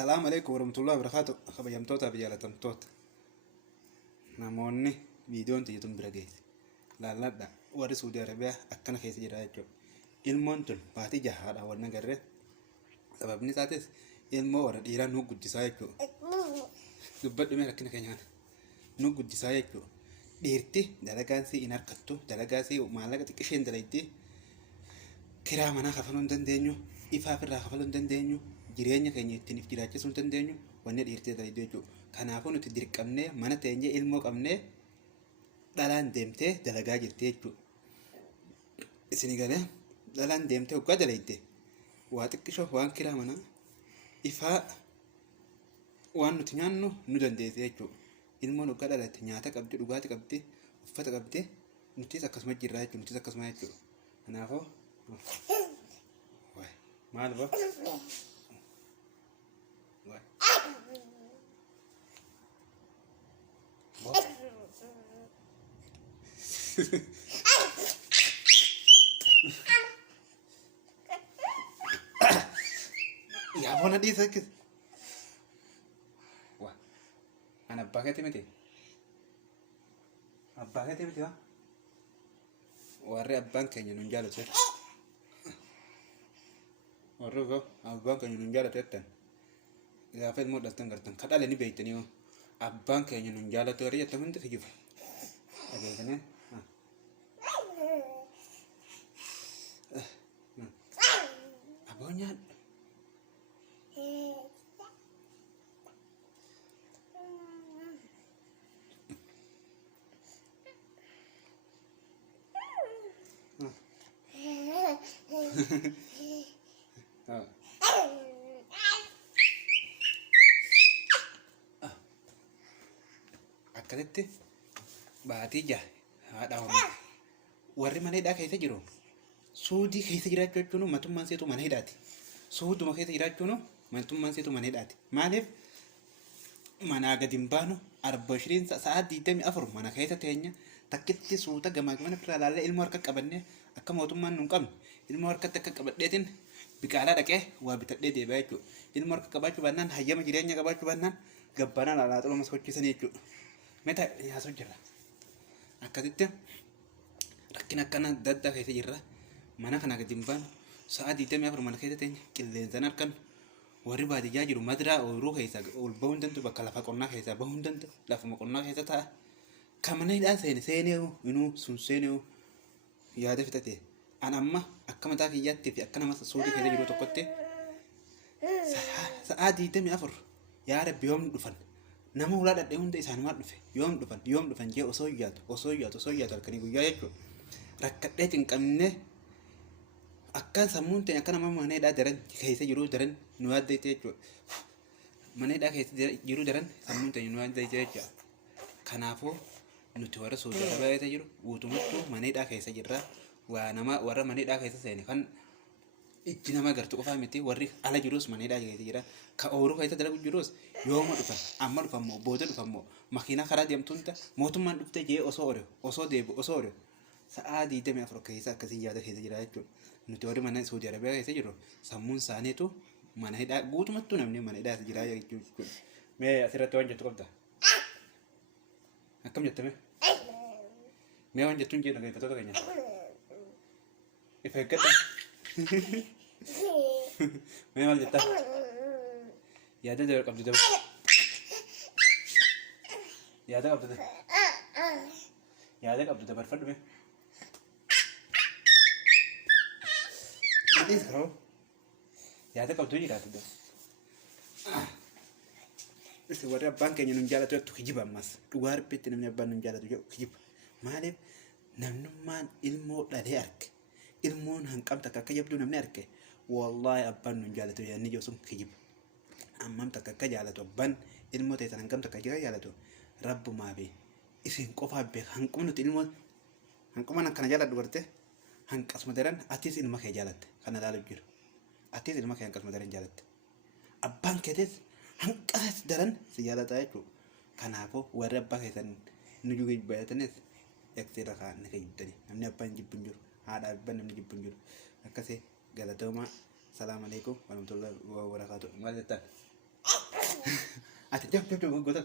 السلام عليكم ورحمة الله وبركاته. خبيمتوتا بجالتمتوت namoonni viidiyoon tiyyatum bira geesse laalladha warri Saudi Arabiyaa akkana keessa jira jechuudha. Ilmoon tun baatii jahaadha wanna garree sababni isaatis ilmoo warra dhiiraa nu guddisaa jechuudha. Dubbadhumee rakkina keenyaan nu guddisaa jechuudha. Dhiirti dalagaan sii hin harkattu, dalagaa sii maallaqa xiqqisheen dalayti kiraa manaa kafaluu hin dandeenyu, ifaaf irraa kafaluu hin dandeenyu, jireenya keenya ittiin if jiraachisuu hin dandeenyu wanni dhiirtee dalaytu jechuudha. Kanaafuu nuti dirqamnee mana teenyee ilmoo qabnee dhalaan deemtee dalagaa jirti jechuudha. Isin galee dhalaan deemtee hoggaa dalayte waa xiqqishoo waan kiraa manaa ifaa waan nuti nyaannu nu dandeesse jechuudha. Ilmoon hoggaa dhalatte nyaata qabdi, dhugaatii qabdi, uffata qabdi, nutis akkasuma jirraa jechuudha. Nutis akkasuma jechuudha. Kanaafuu maal baa? Ya bona di sakit. Wah. Anak pakai mati. Abang mati wah. Warre abang kayaknya nunjalo sih. Warre kok abang kayaknya nunjalo tetan. Ya fel mau datang gartang. Kata leni baik tani. Abang kayaknya nunjalo tuh hari ya temen tuh segitu. Oke kan ya. Abangnya akkasitti baatii jaha haadha horii warri mana hidhaa keessa jiru Suudii keessa jiraachuu jechuun mootummaan seetu mana hidhaati. Suuduma keessa jiraachuun mootummaan seetu mana hidhaati. Maaliif manaa gadi hin baanu 24 sa'aa 24 mana keessa teenya takkitti suuta gamaa gamana irraa ilaallee ilmoo harka qabannee akka mootummaan nu hin qabne ilmoo harkatti akka qabadheetiin biqaalaa dhaqee waa bitadhee deebi'aa jechuudha. Ilmoo harka qabaachuu baannaan hayyama jireenya qabaachuu baannaan gabbaanaan alaa xuluma sochiisan jechuudha. Meta yaasoo jirra. Akkasitti rakkina akkana adda addaa keessa jirra. Mana kana gadi hin baanu sa'aa 24 mana keessa teenya qilleensaan harkan warri baadiyyaa jiru madiraa ooyiruu keessa ol bahuu hin danda'u bakka lafa qonnaa keessaa bahuu hin danda'u lafuma qonnaa keessa ta'a. Kan mana hidhaa seenee inuu sun seenee yaada fitate an amma akka mataa kiyyaatti fi akka nama Suudii keessa jiru tokkotti sa'aa 24 yaa rabbi yoom dhufan nama ulaa dhadhee hunda isaanumaa dhufe yoom dhufan jee osoo yaatu halkanii guyyaa jechuudha. Rakkadhee cinqamnee akkaan sammuun ta'e akka nama mana hidhaa daran keessa jiru daran nu yaaddeetti jechuudha. Mana hidhaa keessa jiru daran sammuun ta'e nu yaaddeetti jechuudha. Kanaafuu nuti warra Saudi Arabiyaa keessa jiru guutummattuu mana hidhaa keessa jirra. Waa nama warra mana hidhaa keessa seene kan ijji nama gartu qofaa miti warri ala jirus mana hidhaa keessa jira. Ka ooyiruu keessa dalagu jirus yooma dhufan amma dhufan moo booda dhufan moo makiinaa karaa deemtuun mootummaan dhufte jee osoo deebi'u osoo oolu sa'aa 24 keessa akkasii yaada keessa jira jechuudha. Nuti warri mana Saudi Arabiyaa keessa jiru sammuun isaaniitu mana hidhaa guutummattuu namni mana hidhaa jira jechuudha. Mee asirratti waan jettu qabda? Akkam jettame? Mee waan jettuun jedhu dhaggeeffattoota keenya. Ifa eeggadha. Mee maal jettaa? Yaada dabar qabdu dabar. Yaada qabdu dabarfadhu mee. This girl. Yaada qabdu jiraatu dha. Isi warri abbaan keenya nun jaalatu jettu kijiba ammas. Dhugaa ribbiitti namni abbaan nun jaalatu jedhu kijiba. Maaliif namnummaan ilmoo dhalee arge. Ilmoon hanqamta akka jabduu namni arge. Wallahi abbaan nun jaalatu yaadni jiru sun kijiba. Ammam takka akka jaalatu abbaan ilmoo ta'e san hanqamta akka jaalatu rabbumaa fi isin qofaa beeka hanquma nuti ilmoo hanquma akkana jaaladhu garte. Hanqasuma daran atis ilma kee jaalatte kana ilaaluuf jiru. Atis ilma kee hanqasuma daran jaalatte. Abbaan keetis hanqasas daran si jaalata jechuudha. Kanaafuu warri abbaa keessan nu jibbaatanis eegseera kaan ni fayyadani. Namni abbaan jibbu hin jiru. Haadha abbaan namni jibbu hin jiru. Akkasii galatoomaa. Salaamu alaikum warahmatullahi wabarakatuh. Maal jettan? ati jab goota